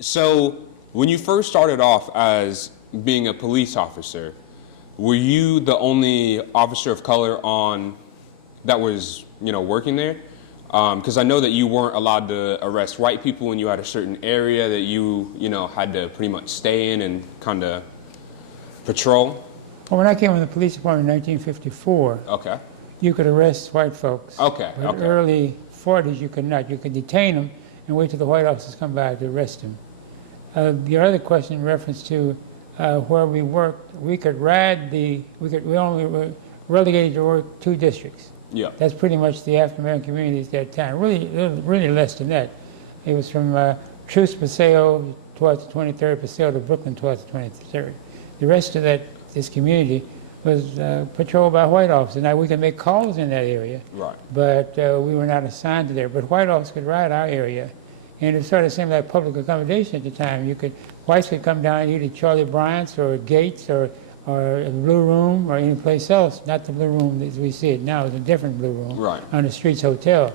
So, when you first started off as being a police officer, were you the only officer of color that was, working there? Because I know that you weren't allowed to arrest white people when you had a certain area that you, had to pretty much stay in and kind of patrol. Well, when I came in the police department in 1954, Okay. you could arrest white folks. Okay. But Okay. early 40s, you could not. You could detain them and wait till the white officers come by to arrest them. Your other question in reference to where we worked, we only were relegated to work 2 districts. Yeah. That's pretty much the African American communities at that time. Really less than that. It was from Truce Paseo towards the 23rd, Paseo to Brooklyn towards the 23rd. The rest of this community was patrolled by white officers. Now, we could make calls in that area, Right. but we were not assigned to there. But white officers could ride our area. And it sort of seemed like public accommodation at the time. Whites could come down either Charlie Bryant's or Gates or the Blue Room or any place else. Not the Blue Room as we see it now. It's a different Blue Room. Right. On the Streets Hotel.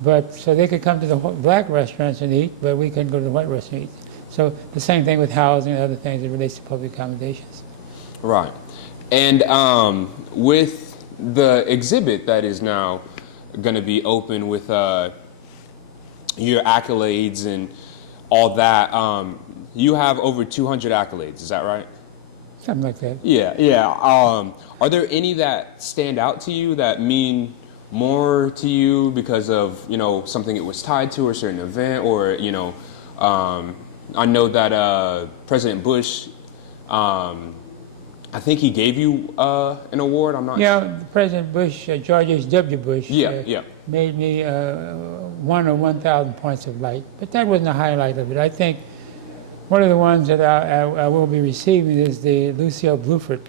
But so they could come to the black restaurants and eat, but we couldn't go to the white restaurant and eat. So the same thing with housing and other things that relates to public accommodations. Right. And with the exhibit that is now going to be open with your accolades and all that, you have over 200 accolades, is that right? Something like that. Yeah, yeah. Are there any that stand out to you that mean more to you because of, something it was tied to, or a certain event, or, I know that President Bush, I think he gave you an award. I'm not sure. Yeah, President Bush, George H.W. Bush, Yeah. made me 1 or 1,000 points of light. But that wasn't a highlight of it. I think one of the ones that I will be receiving is the Lucille Bluford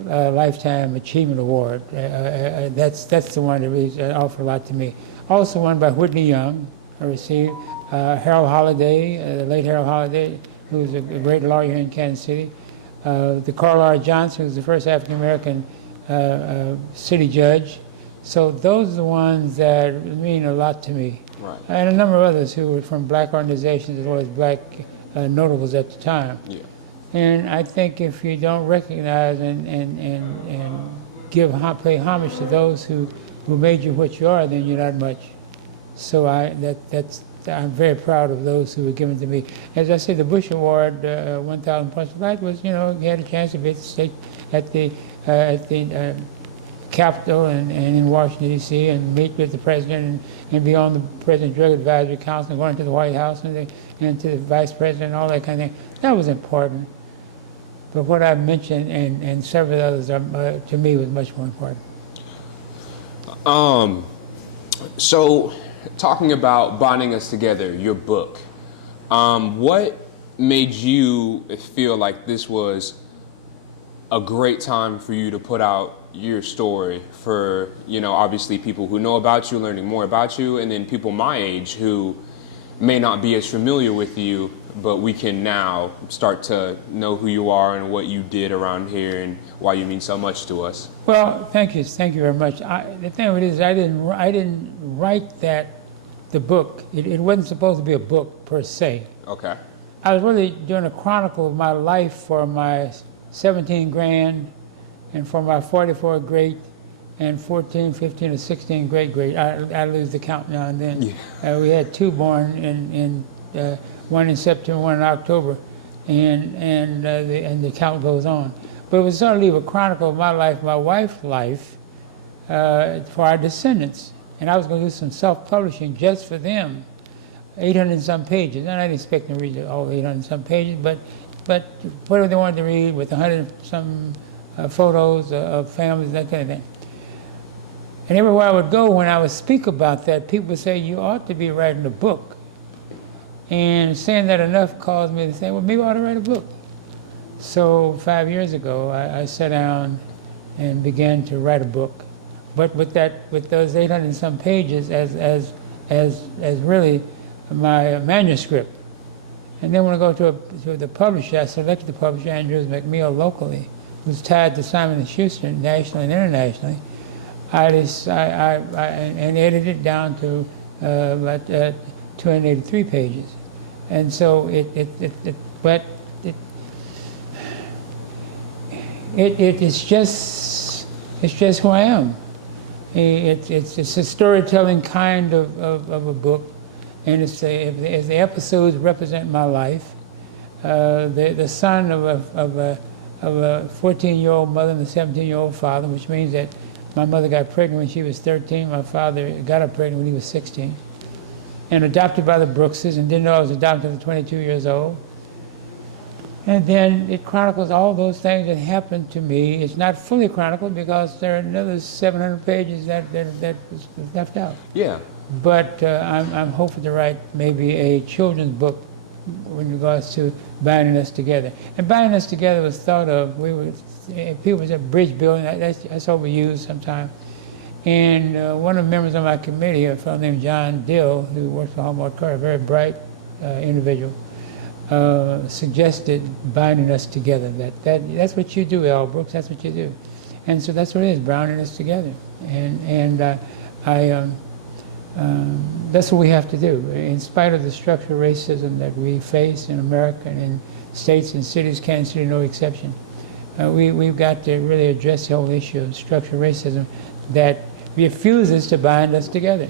Lifetime Achievement Award. That's the one that really offered a lot to me. Also one by Whitney Young, I received. Harold Holliday, the late Harold Holliday, who was a great lawyer here in Kansas City. The Carl R. Johnson, who was the first African-American city judge. So those are the ones that mean a lot to me. Right. And a number of others who were from black organizations as well as black notables at the time. Yeah. And I think if you don't recognize and pay homage to those who made you what you are, then you're not much. So I'm very proud of those who were given to me. As I said, the Bush Award, 1,000 points of light, was, he had a chance to be at the Capitol and in Washington, D.C., and meet with the president and be on the President's Drug Advisory Council and going to the White House and to the Vice President and all that kind of thing. That was important. But what I mentioned and several others, to me, was much more important. So, talking about Bonding Us Together, your book, what made you feel like this was a great time for you to put out your story for, obviously people who know about you, learning more about you, and then people my age who may not be as familiar with you, but we can now start to know who you are and what you did around here and why you mean so much to us? Well, thank you very much. The thing of it is, I didn't write the book. It wasn't supposed to be a book per se. Okay. I was really doing a chronicle of my life for my 17 grand and for my 44 great and 14, 15, or 16 great. I lose the count now and then. Yeah. We had 2 born in one in September, one in October, and the count goes on. But it was sort of leave a chronicle of my life, my wife's life, for our descendants. And I was going to do some self-publishing just for them, 800 and some pages. And I didn't expect them to read all 800 and some pages, but whatever they wanted to read with 100 and some photos of families, that kind of thing. And everywhere I would go, when I would speak about that, people would say, you ought to be writing a book. And saying that enough caused me to say, well, maybe I ought to write a book. So 5 years ago, I sat down and began to write a book. But with those 800 and some pages as really my manuscript. And then when I go to the publisher, I selected the publisher, Andrews McMill, locally, was tied to Simon & Schuster nationally and internationally, and edited it down to about 283 pages. And so it's just who I am. It's a storytelling kind of a book, and as the episodes represent my life. The son of a 14-year-old mother and a 17-year-old father, which means that my mother got pregnant when she was 13. My father got her pregnant when he was 16, and adopted by the Brookses, and didn't know I was adopted at 22 years old. And then it chronicles all those things that happened to me. It's not fully chronicled because there are another 700 pages that was left out. Yeah. But I'm hoping to write maybe a children's book in regards to binding us together. And binding us together was thought of, people said bridge building, that's what we use sometimes. And one of the members of my committee, a fellow named John Dill, who works for Hallmark Carter, a very bright individual, suggested binding us together. That's what you do, Al Brooks, that's what you do. And so that's what it is, binding us together. And that's what we have to do. In spite of the structural racism that we face in America and in states and cities, Kansas City no exception, we've got to really address the whole issue of structural racism that refuses to bind us together.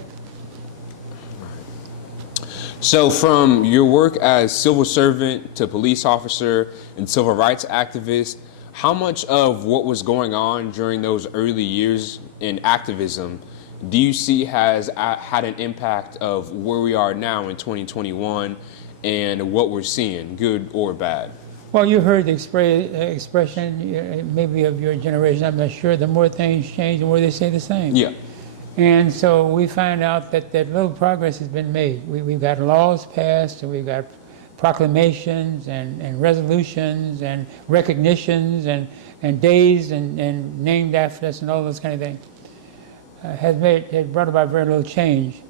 So from your work as civil servant to police officer and civil rights activist, how much of what was going on during those early years in activism do you see has had an impact of where we are now in 2021 and what we're seeing, good or bad? Well, you heard the expression, maybe of your generation, I'm not sure, the more things change, the more they stay the same. Yeah. And so we find out that little progress has been made. We've got laws passed, and we've got proclamations and resolutions and recognitions and days and named after us and all those kind of things. Has brought about very little change.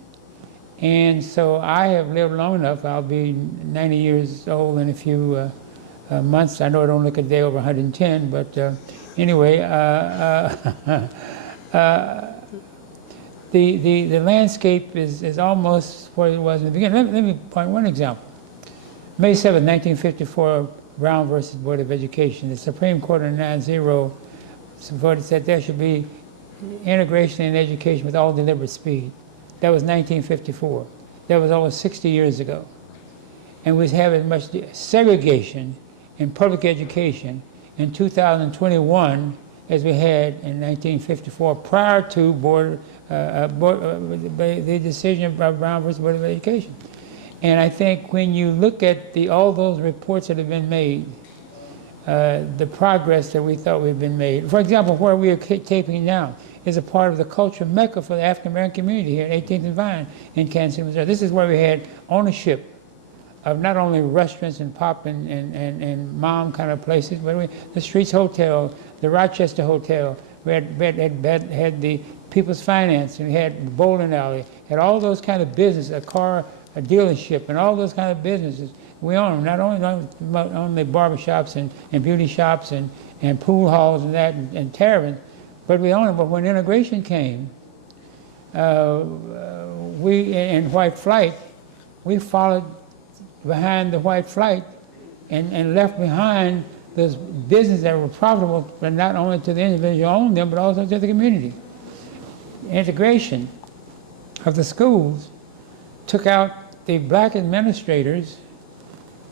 And so I have lived long enough. I'll be 90 years old in a few months. I know I don't look a day over 110, but anyway, the landscape is almost what it was in the beginning. Let me point one example. May 7, 1954, Brown versus Board of Education. The Supreme Court in 9-0 said there should be integration in education with all deliberate speed. That was 1954. That was almost 60 years ago. And we have as much segregation in public education in 2021 as we had in 1954 prior to the decision of Brown versus Board of Education. And I think when you look at all those reports that have been made, the progress that we thought we'd been made. For example, where we are taping now is a part of the culture mecca for the African American community here at 18th and Vine in Kansas City, Missouri. This is where we had ownership of not only restaurants and pop and mom kind of places, but the Streets Hotel, the Rochester Hotel. We had the People's Finance, and we had bowling alley, had all those kind of businesses, a dealership, and all those kind of businesses. We own them, not only barbershops and beauty shops and pool halls and that and taverns, but we own them. But when integration came, we in white flight, we followed behind the white flight and left behind those businesses that were profitable, but not only to the individual who owned them, but also to the community. Integration of the schools took out the black administrators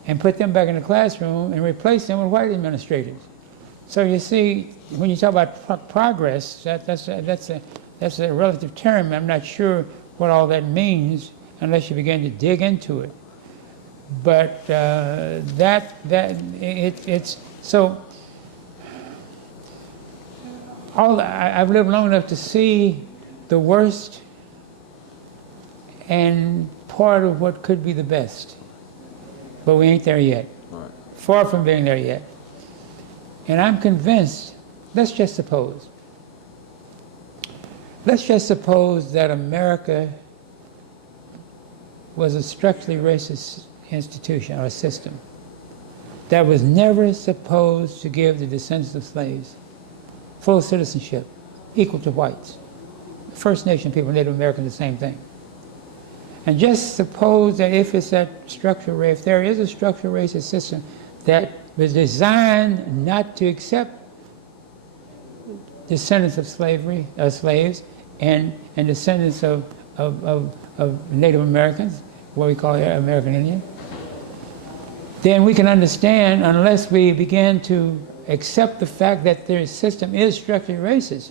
and put them back in the classroom and replaced them with white administrators. So you see, when you talk about progress, that's a relative term. I'm not sure what all that means unless you begin to dig into it. But it's so. I've lived long enough to see the worst and part of what could be the best, but we ain't there yet. Right. Far from being there yet. And I'm convinced. Let's just suppose that America was a structurally racist institution or a system. that was never supposed to give the descendants of slaves full citizenship, equal to whites. First Nation people, Native Americans, the same thing. And just suppose that if it's that structural race, if there is a structural racist system that was designed not to accept descendants of slavery, slaves, and descendants of Native Americans, what we call American Indian, then we can understand, unless we begin to accept the fact that their system is structurally racist,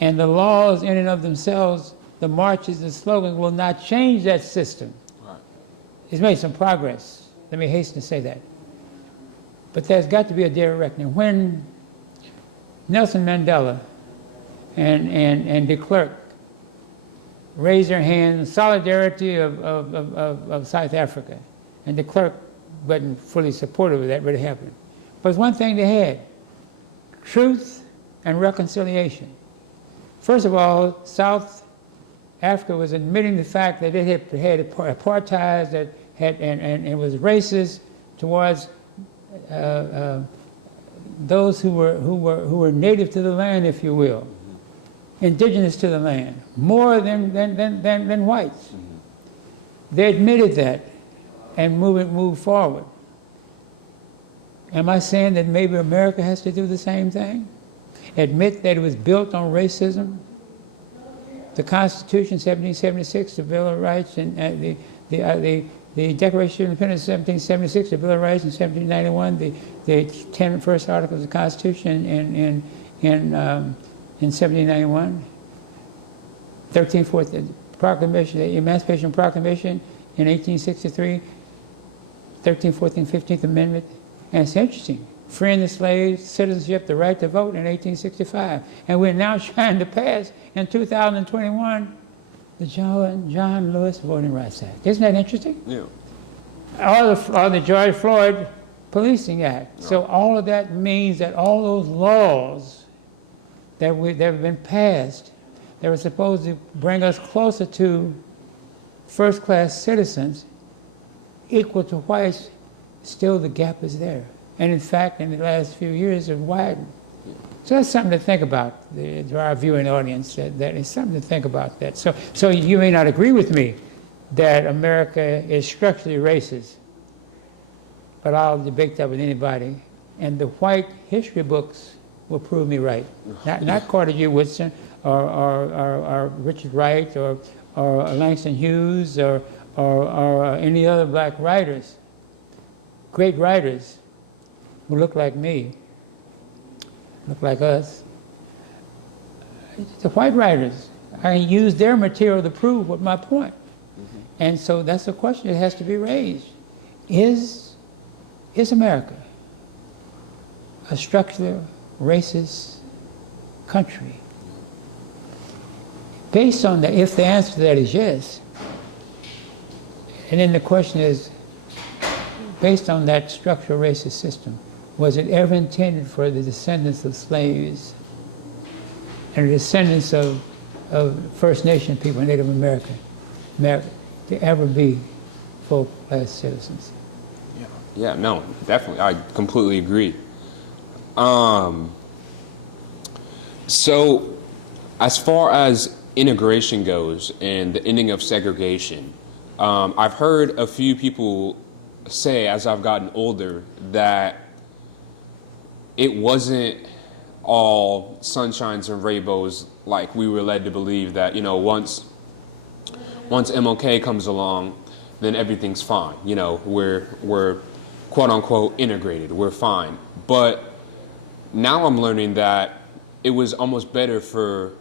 and the laws in and of themselves, the marches, the slogans will not change that system. Right. It's made some progress. Let me hasten to say that. But there's got to be a day of reckoning. When Nelson Mandela and de Klerk raised their hand in solidarity of South Africa, and de Klerk wasn't fully supportive of that, but it happened. But it's one thing they had: truth and reconciliation. First of all, South Africa was admitting the fact that it had apartheid, that had and was racist towards those who were native to the land, if you will, indigenous to the land, more than whites. They admitted that and moved forward. Am I saying that maybe America has to do the same thing? Admit that it was built on racism? The Constitution, 1776, the Bill of Rights, and the Declaration of Independence, 1776, the Bill of Rights in 1791, the 10 first articles of the Constitution in 1791, 13th Proclamation, the Emancipation Proclamation in 1863, 13th, 14th, 15th Amendment. And it's interesting, freeing the slaves, citizenship, the right to vote in 1865. And we're now trying to pass, in 2021, the John Lewis Voting Rights Act. Isn't that interesting? Yeah. Or the George Floyd Policing Act. Yeah. So all of that means that all those laws that have been passed, that were supposed to bring us closer to first-class citizens, equal to whites, still the gap is there. And in fact, in the last few years, it's widened. So that's something to think about to our viewing audience. That is something to think about. That. So you may not agree with me that America is structurally racist, but I'll debate that with anybody. And the white history books will prove me right. Not Carter G. Woodson or Richard Wright or Langston Hughes or any other black writers, great writers who look like me, look like us. The white writers, I use their material to prove what my point. Mm-hmm. And so that's a question that has to be raised. Is America a structurally racist country? Based on that, if the answer to that is yes, and then the question is, based on that structural racist system, was it ever intended for the descendants of slaves and the descendants of First Nation people, Native American, to ever be full-class citizens? Yeah, no, definitely. I completely agree. So as far as integration goes and the ending of segregation, I've heard a few people say, as I've gotten older, that it wasn't all sunshines and rainbows like we were led to believe, that, you know, once MLK comes along, then everything's fine. You know, we're quote unquote integrated, we're fine. But now I'm learning that it was almost better for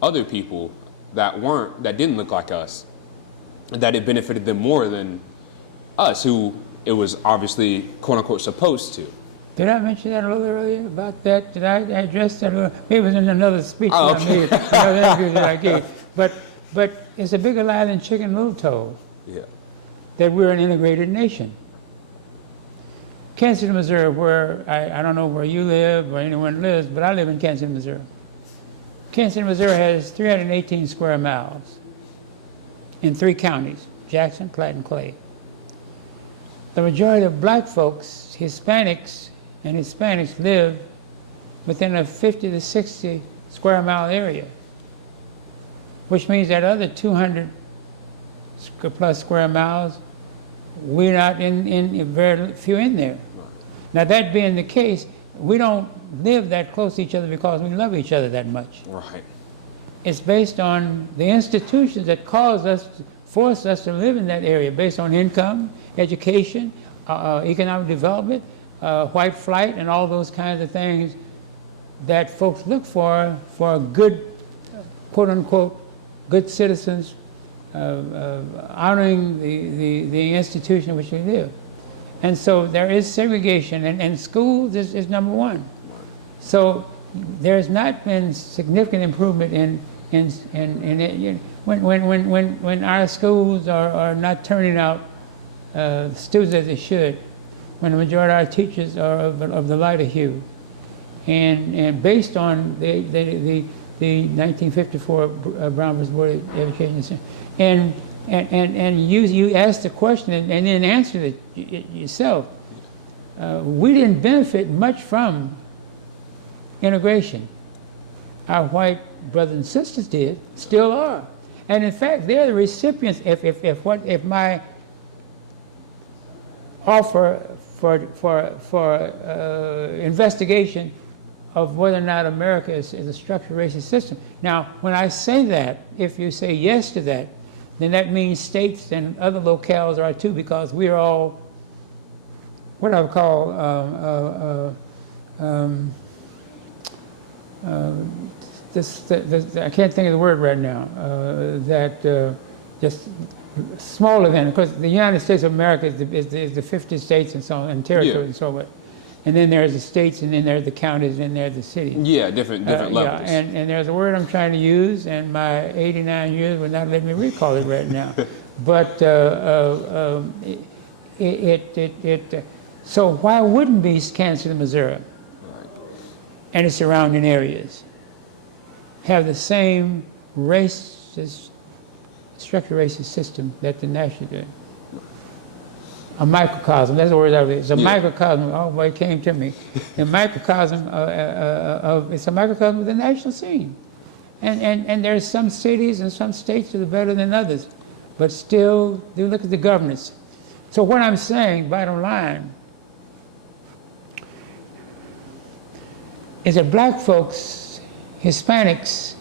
other people that didn't look like us, that it benefited them more than us, who it was obviously quote unquote supposed to. Did I mention that a little earlier about that? Did I address that a little? Maybe it was in another speech that I made, another interview that I gave. But it's a bigger lie than Chicken Little told. Yeah. That we're an integrated nation. Kansas City, Missouri, where I don't know where you live or anyone lives, but I live in Kansas City, Missouri. Kansas City, Missouri has 318 square miles in 3 counties: Jackson, Platte, and Clay. the majority of black folks, Hispanics and Hispanics, live within a 50 to 60 square mile area, which means that other 200 plus square miles, we're not in very few in there. Now, that being the case, we don't live that close to each other because we love each other that much. Right. It's based on the institutions that force us to live in that area, based on income, education, economic development, white flight, and all those kinds of things that folks look for good, quote unquote, good citizens, honoring the institution in which we live. And so there is segregation, and schools is number one. So there's not been significant improvement in it. You know, when our schools are not turning out students as they should, when the majority of our teachers are of the lighter hue, and based on the 1954 Brown vs. Board of Education, and you asked the question and then answered it yourself. We didn't benefit much from integration. Our white brothers and sisters did, still are, and in fact, they're the recipients. If my offer for investigation of whether or not America is a structured racist system. Now, when I say that, if you say yes to that, then that means states and other locales are too, because we are all what I would call I can't think of the word right now, just smaller than, because the United States of America is the 50 states and so on, and territories and so on. And then there's the states, and then there's the counties, and there's the cities. Yeah, different levels. Yeah, and there's a word I'm trying to use, and my 89 years will not let me recall it right now. But so why wouldn't be Kansas City, Missouri, and its surrounding areas have the same racist, structured racist system that the national did? A microcosm, that's the word I use. It's a microcosm, oh boy, it came to me. A microcosm it's a microcosm of the national scene. And there's some cities and some states that are better than others, but still, do look at the governance. So what I'm saying, bottom line, is that black folks, Hispanics,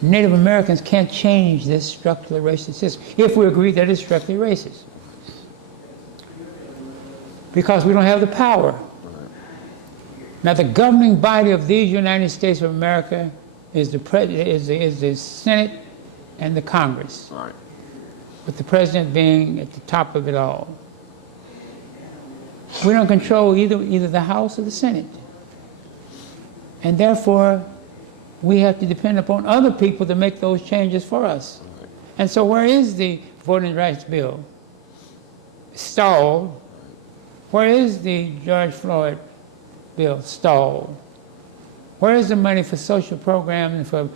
Native Americans can't change this structurally racist system, if we agree that it's structurally racist. Because we don't have the power. Now, the governing body of these United States of America is the Senate and the Congress, with the president being at the top of it all. We don't control either the House or the Senate. And therefore, we have to depend upon other people to make those changes for us. And so where is the voting rights bill? Stalled. Where is the George Floyd bill? Stalled. Where is the money for social programs, for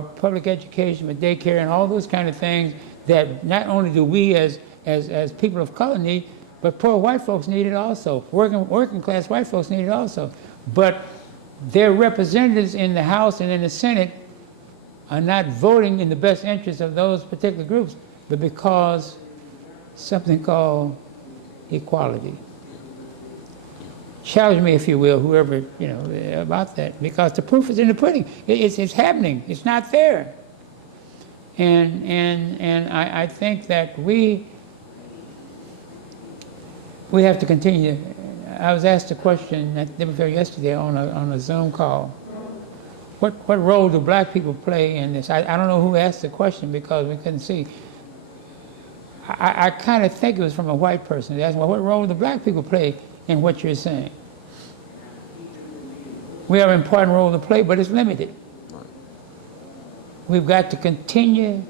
public education, for daycare, and all those kind of things that not only do we as people of color need, but poor white folks need it also. Working class white folks need it also. But their representatives in the House and in the Senate are not voting in the best interest of those particular groups, but because something called equality. Challenge me, if you will, whoever, about that, because the proof is in the pudding. It's happening. It's not there. And I think that we have to continue. I was asked a question at the fair yesterday on a Zoom call. What role do black people play in this? I don't know who asked the question because we couldn't see. I kind of think it was from a white person. They asked, well, what role do black people play in what you're saying? We have an important role to play, but it's limited. We've got to continue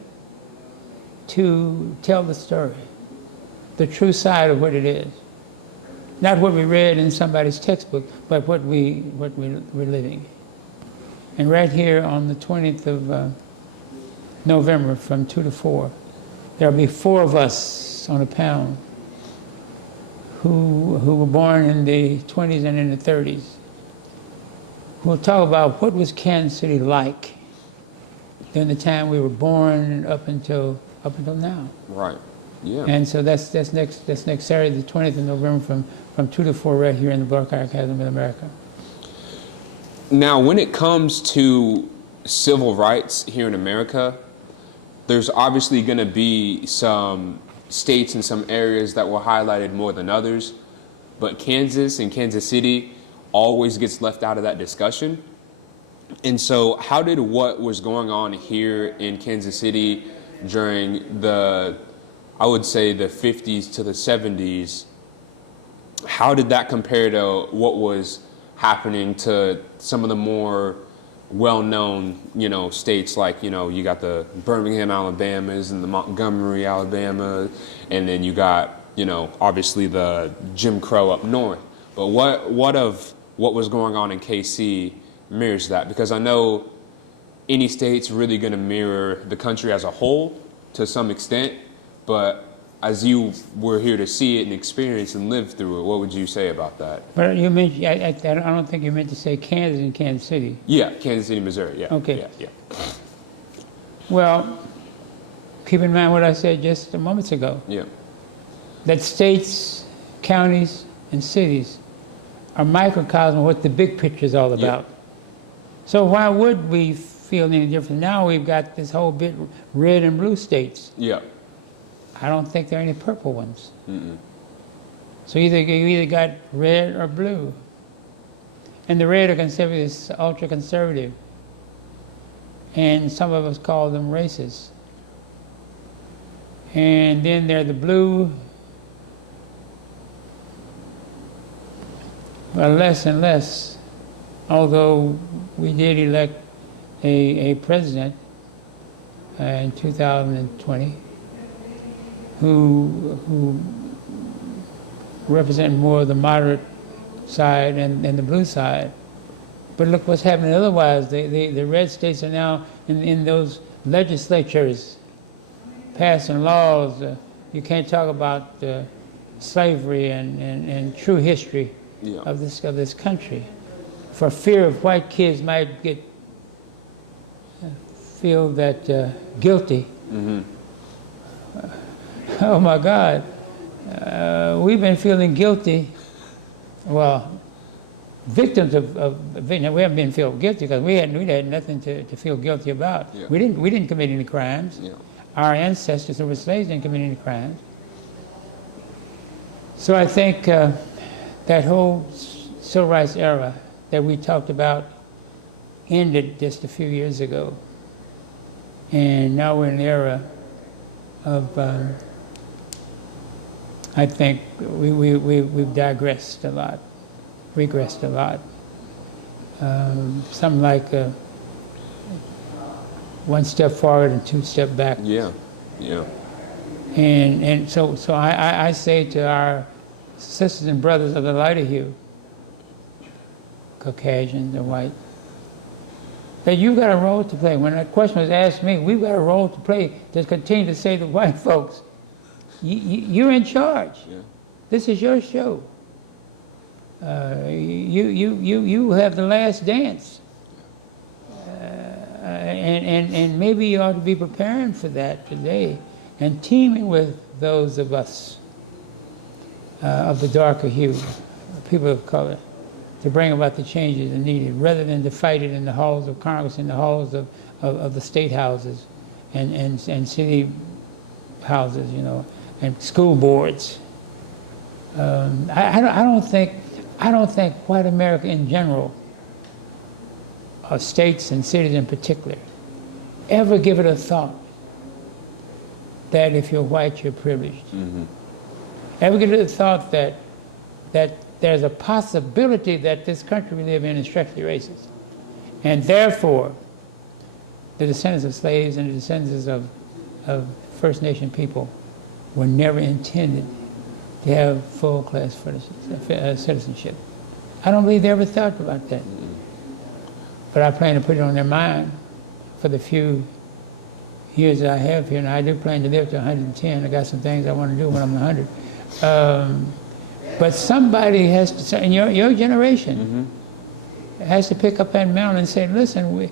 to tell the story, the true side of what it is. Not what we read in somebody's textbook, but what we're living. And right here on the 20th of November from 2 to 4, there'll be 4 of us on a panel who were born in the 20s and in the 30s. We'll talk about what was Kansas City like during the time we were born and up until now. Right. Yeah. And so that's next Saturday, the 20th of November, from 2 to 4, right here in the Black Academy of America. Now, when it comes to civil rights here in America, there's obviously going to be some states and some areas that were highlighted more than others, but Kansas and Kansas City always gets left out of that discussion. And so how did what was going on here in Kansas City during I would say the 50s to the 70s, how did that compare to what was happening to some of the more well-known, states like, you got the Birmingham, Alabamas and the Montgomery, Alabama, and then you got, obviously the Jim Crow up north. But what of what was going on in KC mirrors that? Because I know any state's really going to mirror the country as a whole to some extent, but as you were here to see it and experience and live through it, what would you say about that? But you mentioned, I don't think you meant to say Kansas and Kansas City. Yeah, Kansas City, Missouri, yeah. Okay. Yeah. Well, keep in mind what I said just a moment ago. Yeah. That states, counties, and cities are microcosm of what the big picture is all about. Yeah. So why would we feel any different? Now we've got this whole bit red and blue states. Yeah. I don't think there are any purple ones. Mm-mm. So you either got red or blue. And the red are considered as ultra-conservative. And some of us call them racist. And then there are the blue, but less and less, although we did elect a president in 2020 who represent more of the moderate side and the blue side. But look what's happening otherwise. The red states are now in those legislatures passing laws. You can't talk about slavery and true history of this country for fear of white kids might feel that guilty. Mm-hmm. Oh my God, we've been feeling guilty. Well, victims of we haven't been feel guilty because we had nothing to feel guilty about. Yeah. We didn't commit any crimes. Yeah. Our ancestors who were slaves didn't commit any crimes. So I think that whole civil rights era that we talked about ended just a few years ago, and now we're in an era of I think we've digressed a lot, regressed a lot. Something like one step forward and two step back. Yeah, yeah. And so I say to our sisters and brothers of the lighter hue, Caucasians and white, that you've got a role to play. When that question was asked me, we've got a role to play to continue to say to white folks, you're in charge. Yeah. This is your show. You have the last dance. And maybe you ought to be preparing for that today and teaming with those of us of the darker hue, people of color, to bring about the changes that are needed, rather than to fight it in the halls of Congress, in the halls of the state houses and city houses, and school boards. I don't think white America in general, or states and cities in particular, ever give it a thought that if you're white, you're privileged. Mm-hmm. Ever give it a thought that there's a possibility that this country we live in is structurally racist, and therefore the descendants of slaves and the descendants of First Nation people were never intended to have full-class citizenship. I don't believe they ever thought about that. But I plan to put it on their mind for the few years that I have here, and I do plan to live to 110. I got some things I want to do when I'm 100. But somebody has to, in your generation, has to pick up that mantle and say, listen,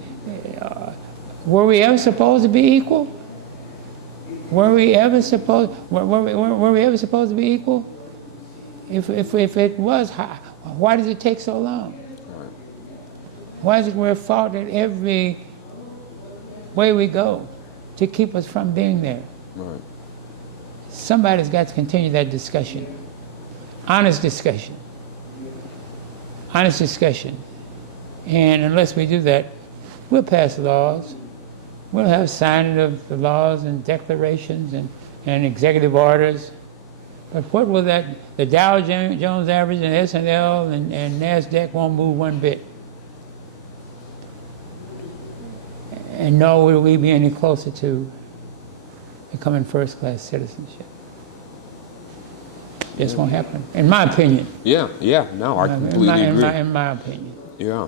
were we ever supposed to be equal? Were we ever supposed to be equal? If it was, why does it take so long? Right. Why is it we're fault at every way we go to keep us from being there? Right. Somebody's got to continue that discussion. Honest discussion. Honest discussion. And unless we do that, we'll pass laws. We'll have signing of the laws and declarations and executive orders. But what will that, the Dow Jones average and S&L and NASDAQ won't move one bit. And nor will we be any closer to becoming first-class citizenship. This won't happen, in my opinion. Yeah, no, I completely agree. In my opinion. Yeah.